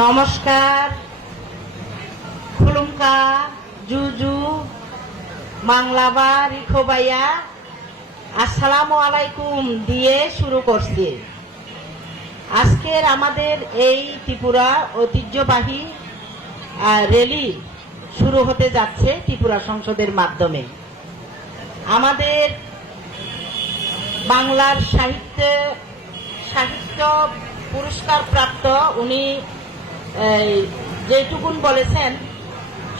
নমস্কার, খুলুমকা, জুজু, বাংলাবা, রিখোবাইয়া, আসসালামু আলাইকুম দিয়ে শুরু করছি। আজকের আমাদের এই ত্রিপুরা ঐতিহ্যবাহী র্যালি শুরু হতে যাচ্ছে ত্রিপুরা সংসদের মাধ্যমে। আমাদের বাংলার সাহিত্য পুরস্কার প্রাপ্ত উনি যেটুকুন বলেছেন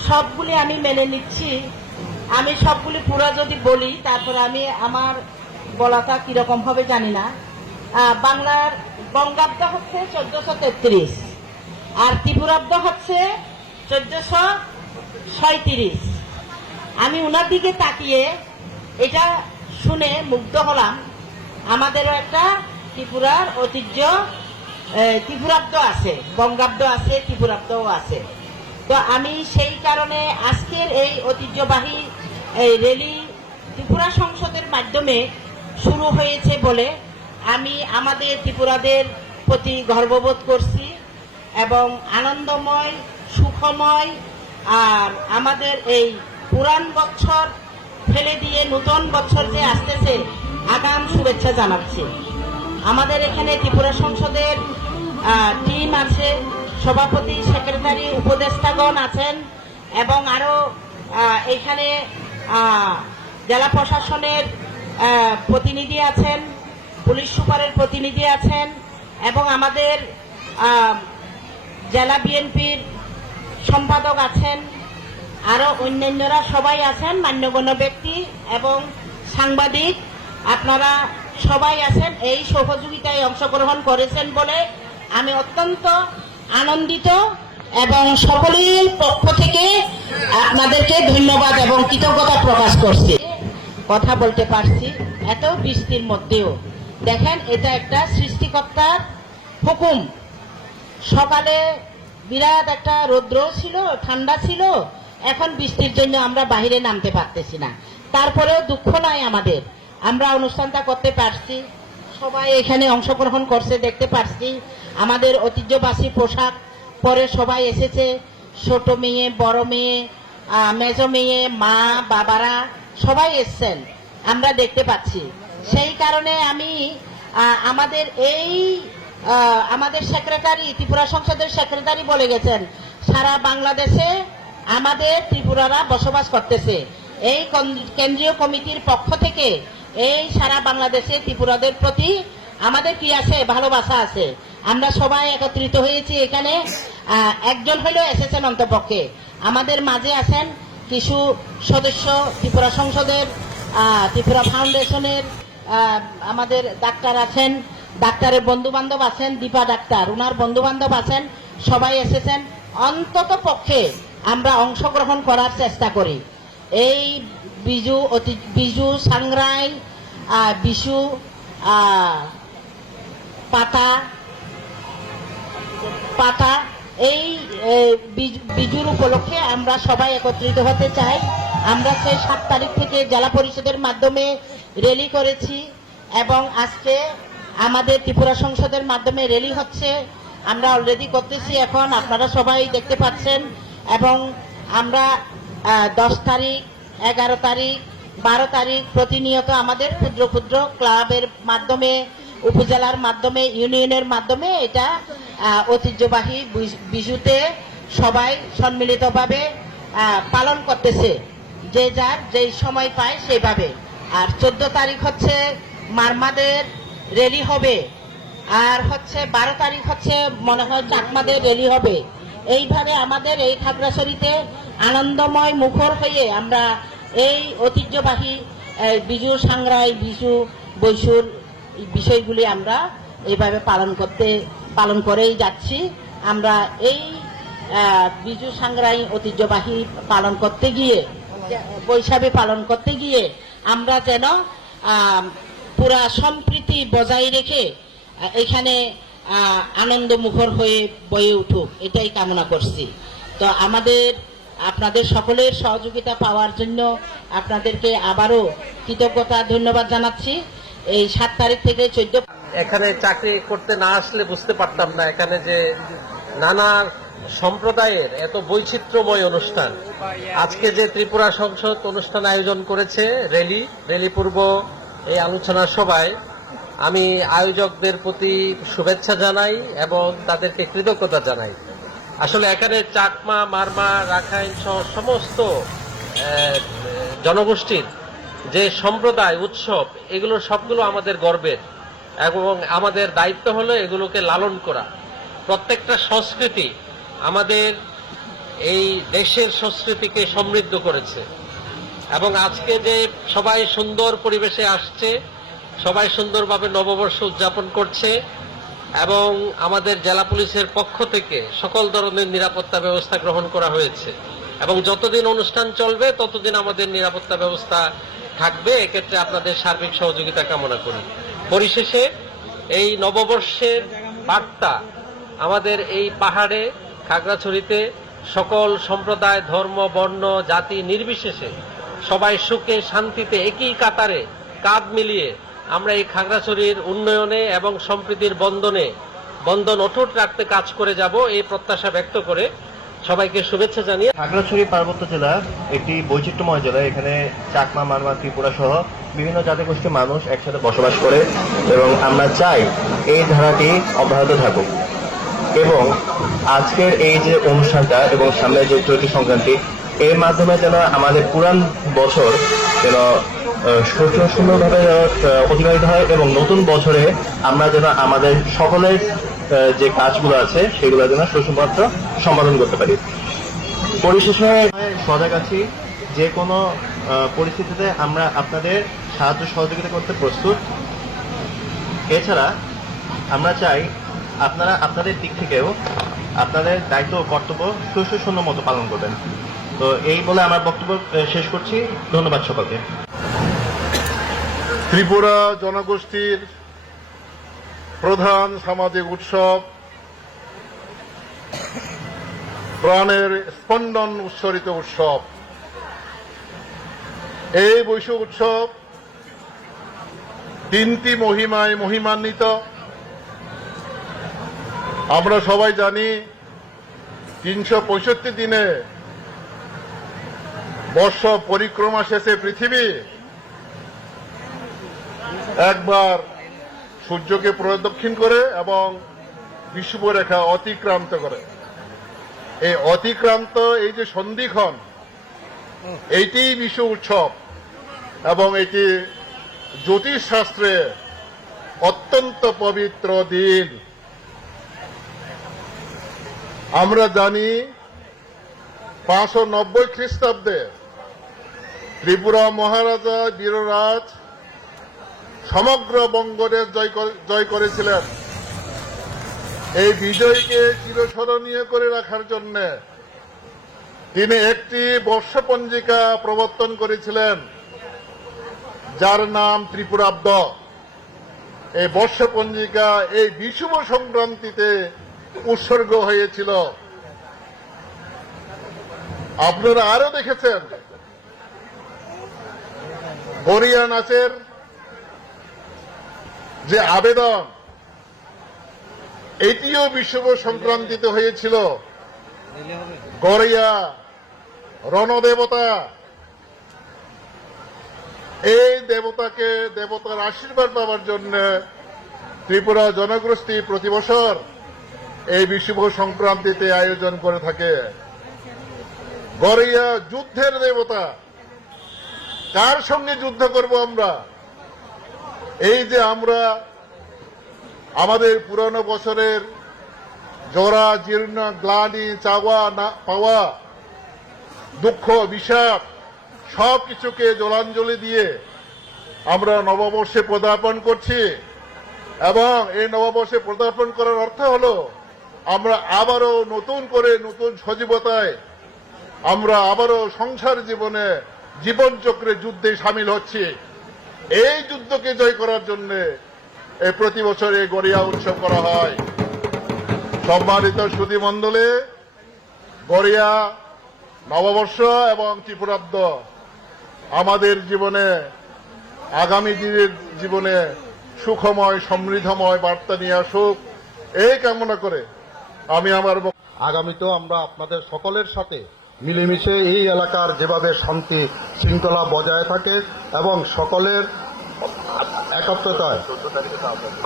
সবগুলি আমি মেনে নিচ্ছি। আমি সবগুলি পুরো যদি বলি তারপর আমি আমার বলাটা কিরকম হবে জানি না। বাংলার বঙ্গাব্দ হচ্ছে 1433 আর ত্রিপুরাব্দ হচ্ছে 1437। আমি উনার দিকে তাকিয়ে এটা শুনে মুগ্ধ হলাম। আমাদেরও একটা ত্রিপুরার ঐতিহ্য, ত্রিপুরাব্দ আছে, বঙ্গাব্দ আছে, ত্রিপুরাব্দও আছে। তো আমি সেই কারণে আজকের এই ঐতিহ্যবাহী এই র্যালি ত্রিপুরা সংসদের মাধ্যমে শুরু হয়েছে বলে আমি আমাদের ত্রিপুরাদের প্রতি গর্ববোধ করছি এবং আনন্দময়, সুখময় আর আমাদের এই পুরান বছর ফেলে দিয়ে নতুন বছর যে আসতেছে আগাম শুভেচ্ছা জানাচ্ছি। আমাদের এখানে ত্রিপুরা সংসদের টিম আছে, সভাপতি, সেক্রেটারি, উপদেষ্টাগণ আছেন এবং আরো এখানে জেলা প্রশাসনের প্রতিনিধি আছেন, পুলিশ সুপারের প্রতিনিধি আছেন এবং আমাদের জেলা বিএনপির সম্পাদক আছেন, আরো অন্যান্যরা সবাই আছেন, মান্যগণ্য ব্যক্তি এবং সাংবাদিক আপনারা সবাই আছেন। এই সহযোগিতায় অংশগ্রহণ করেছেন বলে আমি অত্যন্ত আনন্দিত এবং সকলের পক্ষ থেকে আপনাদেরকে ধন্যবাদ এবং কৃতজ্ঞতা প্রকাশ করছি। কথা বলতে পারছি এত বৃষ্টির মধ্যেও। দেখেন, এটা একটা সৃষ্টিকর্তার হুকুম। সকালে বিরাট একটা রৌদ্র ছিল, ঠান্ডা ছিল, এখন বৃষ্টির জন্য আমরা বাহিরে নামতে পারতেছি না। তারপরেও দুঃখ নাই আমাদের, আমরা অনুষ্ঠানটা করতে পারছি, সবাই এখানে অংশগ্রহণ করছে দেখতে পারছি। আমাদের ঐতিহ্যবাহী পোশাক পরে সবাই এসেছে, ছোট মেয়ে, বড় মেয়ে, মেজ মেয়ে, মা, বাবারা সবাই এসছেন, আমরা দেখতে পাচ্ছি। সেই কারণে আমি আমাদের আমাদের সেক্রেটারি, ত্রিপুরা সংসদের সেক্রেটারি বলে গেছেন সারা বাংলাদেশে আমাদের ত্রিপুরারা বসবাস করতেছে। এই কেন্দ্রীয় কমিটির পক্ষ থেকে এই সারা বাংলাদেশে ত্রিপুরাদের প্রতি আমাদের কি আছে, ভালোবাসা আছে। আমরা সবাই একত্রিত হয়েছি এখানে। একজন হলেও এসেছেন অন্তপক্ষে। আমাদের মাঝে আছেন কিছু সদস্য ত্রিপুরা সংসদের, ত্রিপুরা ফাউন্ডেশনের আমাদের ডাক্তার আছেন, ডাক্তারের বন্ধু বান্ধব আছেন, দীপা ডাক্তার, ওনার বন্ধু বান্ধব আছেন, সবাই এসেছেন। অন্তত পক্ষে আমরা অংশগ্রহণ করার চেষ্টা করি। এই বিজু সাংরাই, বিশু পাতা এই বিজুর উপলক্ষে আমরা সবাই একত্রিত হতে চাই। আমরা সেই 7 তারিখ থেকে জেলা পরিষদের মাধ্যমে র্যালি করেছি এবং আজকে আমাদের ত্রিপুরা সংসদের মাধ্যমে র্যালি হচ্ছে। আমরা অলরেডি করতেছি, এখন আপনারা সবাই দেখতে পাচ্ছেন। এবং আমরা 10 তারিখ, 11 তারিখ, 12 তারিখ প্রতিনিয়ত আমাদের ক্ষুদ্র ক্ষুদ্র ক্লাবের মাধ্যমে, উপজেলার মাধ্যমে, ইউনিয়নের মাধ্যমে এটা ঐতিহ্যবাহী বিশুতে সবাই সম্মিলিতভাবে পালন করতেছে, যে যার যেই সময় পায় সেইভাবে। আর 14 তারিখ হচ্ছে মারমাদের র্যালি হবে, আর হচ্ছে 12 তারিখ হচ্ছে মনে হয় চাকমাদের র্যালি হবে। এইভাবে আমাদের এই খাগড়াছড়িতে আনন্দময় মুখর হয়ে আমরা এই ঐতিহ্যবাহী বিজু সাংরাই, বিজু বৈশুর বিষয়গুলি আমরা এইভাবে পালন করেই যাচ্ছি। আমরা এই বিজু সাংরাই ঐতিহ্যবাহী পালন করতে গিয়ে, বৈশাখী পালন করতে গিয়ে আমরা যেন পুরা সম্প্রীতি বজায় রেখে এখানে আনন্দমুখর হয়ে বয়ে উঠুক, এটাই কামনা করছি। তো আপনাদের সকলের সহযোগিতা পাওয়ার জন্য আপনাদেরকে আবারও কৃতজ্ঞতা, ধন্যবাদ জানাচ্ছি। এই 7 তারিখ থেকে 14 এখানে চাকরি করতে না আসলে বুঝতে পারতাম না এখানে যে নানা সম্প্রদায়ের এত বৈচিত্র্যময় অনুষ্ঠান, আজকে যে ত্রিপুরা সংসদ অনুষ্ঠান আয়োজন করেছে রেলি পূর্ব এই আলোচনা সভায়, আমি আয়োজকদের প্রতি শুভেচ্ছা জানাই এবং তাদেরকে কৃতজ্ঞতা জানাই। আসলে এখানে চাকমা, মারমা, রাখাইন সহ সমস্ত জনগোষ্ঠীর যে সম্প্রদায় উৎসব, এগুলো সবগুলো আমাদের গর্বের এবং আমাদের দায়িত্ব হলো এগুলোকে লালন করা। প্রত্যেকটা সংস্কৃতি আমাদের এই দেশের সংস্কৃতিকে সমৃদ্ধ করেছে এবং আজকে যে সবাই সুন্দর পরিবেশে আসছে, সবাই সুন্দরভাবে নববর্ষ উদযাপন করছে এবং আমাদের জেলা পুলিশের পক্ষ থেকে সকল ধরনের নিরাপত্তা ব্যবস্থা গ্রহণ করা হয়েছে এবং যতদিন অনুষ্ঠান চলবে ততদিন আমাদের নিরাপত্তা ব্যবস্থা থাকবে। এক্ষেত্রে আপনাদের সার্বিক সহযোগিতা কামনা করি। পরিশেষে এই নববর্ষের বার্তা আমাদের এই পাহাড়ে খাগড়াছড়িতে সকল সম্প্রদায়, ধর্ম, বর্ণ, জাতি নির্বিশেষে সবাই সুখে শান্তিতে একই কাতারে কাঁধ মিলিয়ে আমরা এই খাগড়াছড়ির উন্নয়নে এবং সম্প্রীতির বন্ধন অটুট রাখতে কাজ করে যাব, এই প্রত্যাশা ব্যক্ত করে সবাইকে শুভেচ্ছা জানিয়ে। খাগড়াছড়ি পার্বত্য জেলা একটি বৈচিত্র্যময় জেলা। এখানে চাকমা, মারমা, ত্রিপুরা সহ বিভিন্ন জাতিগোষ্ঠীর মানুষ একসাথে বসবাস করে এবং আমরা চাই এই ধারাটি অব্যাহত থাকুক এবং আজকের এই যে অনুষ্ঠানটা এবং সামনে যে চৈত্র সংক্রান্তি, এর মাধ্যমে যেন আমাদের পুরান বছর যেন সুন্দরভাবে অতিবাহিত হয় এবং নতুন বছরে আমরা যেন আমাদের সকলের যে কাজগুলো আছে সেগুলো যেন সুসংবদ্ধ সম্পাদন করতে পারি। পরিশেষে সজাগ আছি, যে কোনো পরিস্থিতিতে আমরা আপনাদের সাহায্য সহযোগিতা করতে প্রস্তুত। এছাড়া আমরা চাই আপনারা আপনাদের দিক থেকেও আপনাদের দায়িত্ব ও কর্তব্য সুন্দর মতো পালন করবেন। তো এই বলে আমার বক্তব্য শেষ করছি। ধন্যবাদ সকলকে। ত্রিপুরা জনগোষ্ঠীর প্রধান সামাজিক উৎসব, প্রাণের স্পন্দন উৎসরিত উৎসব, এই বৈশাখ উৎসব তিনটি মহিমায় মহিমান্বিত। আমরা সবাই জানি 365 দিনে বর্ষ পরিক্রমা শেষে পৃথিবী একবার সূর্যকে প্রদক্ষিণ করে এবং বিষুবরেখা অতিক্রান্ত করে। এই অতিক্রান্ত এই যে সন্ধিক্ষণ, এইটি বিশ্ব উৎসব এবং এটি জ্যোতিষশাস্ত্রে অত্যন্ত পবিত্র দিন। আমরা জানি 590 খ্রিস্টাব্দে ত্রিপুরা মহারাজা বীররাজ সমগ্র বঙ্গদেশ জয় করেছিলেন। এই বিজয়কে চিরস্মরণীয় করে রাখার জন্য তিনি একটি বর্ষপঞ্জিকা প্রবর্তন করেছিলেন, যার নাম ত্রিপুরাব্দ। এই বর্ষপঞ্জিকা এই বিষুব সংক্রান্তিতে উৎসর্গ হয়েছিল। আপনারা আরো দেখেছেন গড়িয়া নাচের যে আবেদন, এটিও বিষুব সংক্রান্তিতে হয়েছিল। গড়িয়া রণদেবতা, এই দেবতাকে, দেবতার আশীর্বাদ পাওয়ার জন্য ত্রিপুরা জনগোষ্ঠী প্রতি বছর এই বিষুব সংক্রান্তিতে আয়োজন করে থাকে। গড়িয়া যুদ্ধের দেবতা, কার সঙ্গে যুদ্ধ করব আমরা? এই যে আমরা আমাদের পুরানো বছরের জরা জীর্ণ, গ্লানি, চাওয়া না পাওয়া, দুঃখ, বিষাদ সবকিছুকে জলাঞ্জলি দিয়ে আমরা নববর্ষে পদার্পণ করছি এবং এই নববর্ষে পদার্পণ করার অর্থ হলো আমরা আবারও নতুন করে নতুন সজীবতায় আমরা আবারও সংসার জীবনে, জীবনচক্রে যুদ্ধে সামিল হচ্ছি। এই যুদ্ধকে জয় করার জন্য এই প্রতি বছর এই গড়িয়া উৎসব করা হয়। সম্মানিত সুধী মণ্ডলী, গড়িয়া নববর্ষ এবং ত্রিপুরাব্দ আমাদের জীবনে, আগামী দিনের জীবনে সুখময়, সমৃদ্ধময় বার্তা নিয়ে আসুক, এই কামনা করে আমি আমার আগামীতেও আমরা আপনাদের সকলের সাথে মিলেমিশে এই এলাকার যেভাবে শান্তি শৃঙ্খলা বজায় থাকে এবং সকলের একাত্মতায়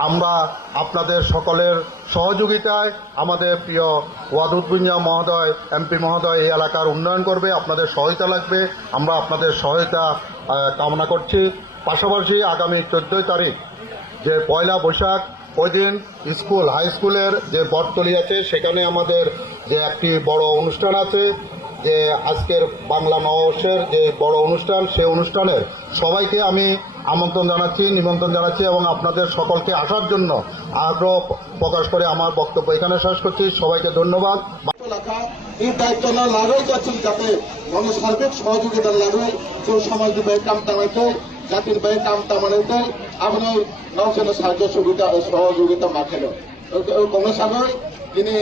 আমরা আপনাদের সকলের সহযোগিতায় আমাদের প্রিয় ওয়াদুদ ভুঁইয়া মহোদয় এমপি মহোদয় এই এলাকার উন্নয়ন করবে, আপনাদের সহায়তা লাগবে, আমরা আপনাদের সহায়তা কামনা করছি। পাশাপাশি আগামী 14 তারিখ যে পয়লা বৈশাখ ওই দিন স্কুল হাই স্কুলের যে বটতলি আছে সেখানে আমাদের যে একটি বড় অনুষ্ঠান আছে, যে আজকের বাংলা নববর্ষের যে বড় অনুষ্ঠান, সেই অনুষ্ঠানের সবাইকে আমি নিমন্ত্রণ জানাচ্ছি এবং আপনাদের সকলকে আসার জন্য আগ্রহ প্রকাশ করে আমার বক্তব্য এখানে শেষ করছি। সবাইকে ধন্যবাদ। লেখা এই দায়িত্ব না লাগাই যাচ্ছেন যাতে গণসার্বিক সহযোগিতা লাগে যে সমাজ ব্যয় কাম টানাইতে জাতির ব্যয় কাম টামানাইতে আপনি নৌসেনা সাহায্য সহযোগিতা মাখেন গণসাগর তিনি